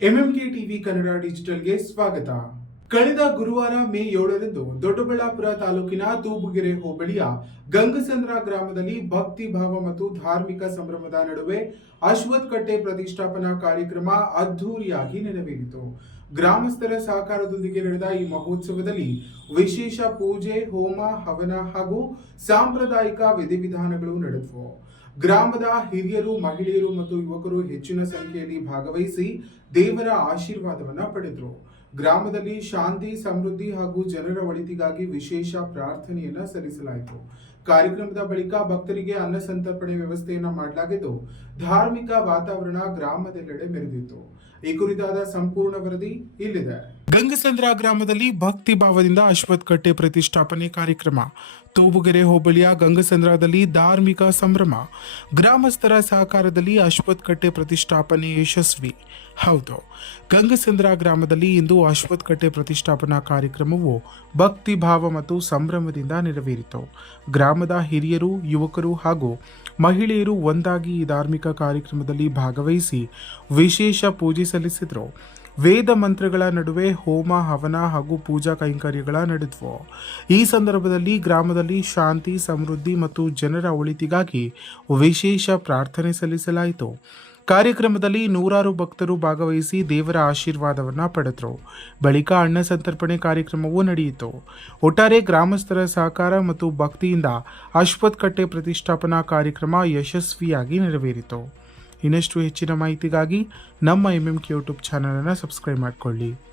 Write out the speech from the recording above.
MMK TV Kannada ಡಿಜಿಟಲ್ಗೆ ಸ್ವಾಗತ. ಕಳೆದ ಗುರುವಾರ ಮೇ 7ರಂದು ದೊಡ್ಡಬಳ್ಳಾಪುರ ತಾಲೂಕಿನ ತೂಬುಗೆರೆ ಹೋಬಳಿಯ ಗಂಗಸಂದ್ರ ಗ್ರಾಮದಲ್ಲಿ ಭಕ್ತಿ ಭಾವ ಮತ್ತು ಧಾರ್ಮಿಕ ಸಂಭ್ರಮದ ನಡುವೆ ಅಶ್ವತ್ಥ ಕಟ್ಟೆ ಪ್ರತಿಷ್ಠಾಪನಾ ಕಾರ್ಯಕ್ರಮ ಅದ್ಧೂರಿಯಾಗಿ ನೆರವೇರಿತು. ಗ್ರಾಮಸ್ಥರ ಸಹಕಾರದೊಂದಿಗೆ ನಡೆದ ಈ ಮಹೋತ್ಸವದಲ್ಲಿ ವಿಶೇಷ ಪೂಜೆ, ಹೋಮ, ಹವನ ಹಾಗೂ ಸಾಂಪ್ರದಾಯಿಕ ವಿಧಿವಿಧಾನಗಳು ನಡೆದವು. ಗ್ರಾಮದ ಹಿರಿಯರು, ಮಹಿಳೆಯರು ಮತ್ತು ಯುವಕರು ಹೆಚ್ಚಿನ ಸಂಖ್ಯೆಯಲ್ಲಿ ಭಾಗವಹಿಸಿ ದೇವರ ಆಶೀರ್ವಾದವನ್ನ ಪಡೆದರು. ಗ್ರಾಮದಲ್ಲಿ ಶಾಂತಿ, ಸಮೃದ್ಧಿ ಹಾಗೂ ಜನರ ಒಳಿತಿಗಾಗಿ ವಿಶೇಷ ಪ್ರಾರ್ಥನೆಯನ್ನ ಸಲ್ಲಿಸಲಾಯಿತು. ಕಾರ್ಯಕ್ರಮದ ಬಳಿಕ ಭಕ್ತರಿಗೆ ಅನ್ನ ಸಂತರ್ಪಣೆ ವ್ಯವಸ್ಥೆಯನ್ನ ಮಾಡಲಾಗಿದ್ದು, ಧಾರ್ಮಿಕ ವಾತಾವರಣ ಗ್ರಾಮದೆಲ್ಲೆಡೆ ಮೆರೆದಿತ್ತು. ಈ ಕುರಿತಾದ ಸಂಪೂರ್ಣ ವರದಿ ಇಲ್ಲಿದೆ. ಗಂಗಸಂದ್ರ ಗ್ರಾಮದಲ್ಲಿ ಭಕ್ತಿ ಭಾವದಿಂದ ಅಶ್ವತ್ಥ ಕಟ್ಟೆ ಪ್ರತಿಷ್ಠಾಪನೆ ಕಾರ್ಯಕ್ರಮ. ತೂಬುಗೆರೆ ಹೋಬಳಿಯ ಗಂಗಸಂದ್ರದಲ್ಲಿ ಧಾರ್ಮಿಕ ಸಂಭ್ರಮ. ಗ್ರಾಮಸ್ಥರ ಸಹಕಾರದಲ್ಲಿ ಅಶ್ವತ್ಥ ಕಟ್ಟೆ ಪ್ರತಿಷ್ಠಾಪನೆ ಯಶಸ್ವಿ. ಹೌದು, ಗಂಗಸಂದ್ರ ಗ್ರಾಮದಲ್ಲಿ ಇಂದು ಅಶ್ವತ್ಥ ಕಟ್ಟೆ ಪ್ರತಿಷ್ಠಾಪನಾ ಕಾರ್ಯಕ್ರಮವು ಭಕ್ತಿ ಭಾವ ಮತ್ತು ಸಂಭ್ರಮದಿಂದ ನೆರವೇರಿತು. ಗ್ರಾಮದ ಹಿರಿಯರು, ಯುವಕರು ಹಾಗೂ ಮಹಿಳೆಯರು ಒಂದಾಗಿ ಈ ಧಾರ್ಮಿಕ ಕಾರ್ಯಕ್ರಮದಲ್ಲಿ ಭಾಗವಹಿಸಿ ವಿಶೇಷ ಪೂಜೆ ಸಲ್ಲಿಸಿದರು. ವೇದ ಮಂತ್ರಗಳ ನಡುವೆ ಹೋಮ, ಹವನ ಹಾಗೂ ಪೂಜಾ ಕೈಂಕರ್ಯಗಳ ನಡೆದವು. ಈ ಸಂದರ್ಭದಲ್ಲಿ ಗ್ರಾಮದಲ್ಲಿ ಶಾಂತಿ, ಸಮೃದ್ಧಿ ಮತ್ತು ಜನರ ಒಳಿತಿಗಾಗಿ ವಿಶೇಷ ಪ್ರಾರ್ಥನೆ ಸಲ್ಲಿಸಲಾಯಿತು. ಕಾರ್ಯಕ್ರಮದಲ್ಲಿ ನೂರಾರು ಭಕ್ತರು ಭಾಗವಹಿಸಿ ದೇವರ ಆಶೀರ್ವಾದವನ್ನು ಪಡೆದರು. ಬಳಿಕ ಅನ್ನ ಸಂತರ್ಪಣೆ ಕಾರ್ಯಕ್ರಮವೂ ನಡೆಯಿತು. ಒಟ್ಟಾರೆ ಗ್ರಾಮಸ್ಥರ ಸಹಕಾರ ಮತ್ತು ಭಕ್ತಿಯಿಂದ ಅಶ್ವತ್ಥ ಕಟ್ಟೆ ಪ್ರತಿಷ್ಠಾಪನಾ ಕಾರ್ಯಕ್ರಮ ಯಶಸ್ವಿಯಾಗಿ ನೆರವೇರಿತು. ಇನ್ನಷ್ಟು ಹೆಚ್ಚಿನ ಮಾಹಿತಿಗಾಗಿ ನಮ್ಮ ಎಂಎಂಕೆ ಯೂಟ್ಯೂಬ್ ಚಾನಲನ್ನು ಸಬ್ಸ್ಕ್ರೈಬ್ ಮಾಡಿಕೊಳ್ಳಿ.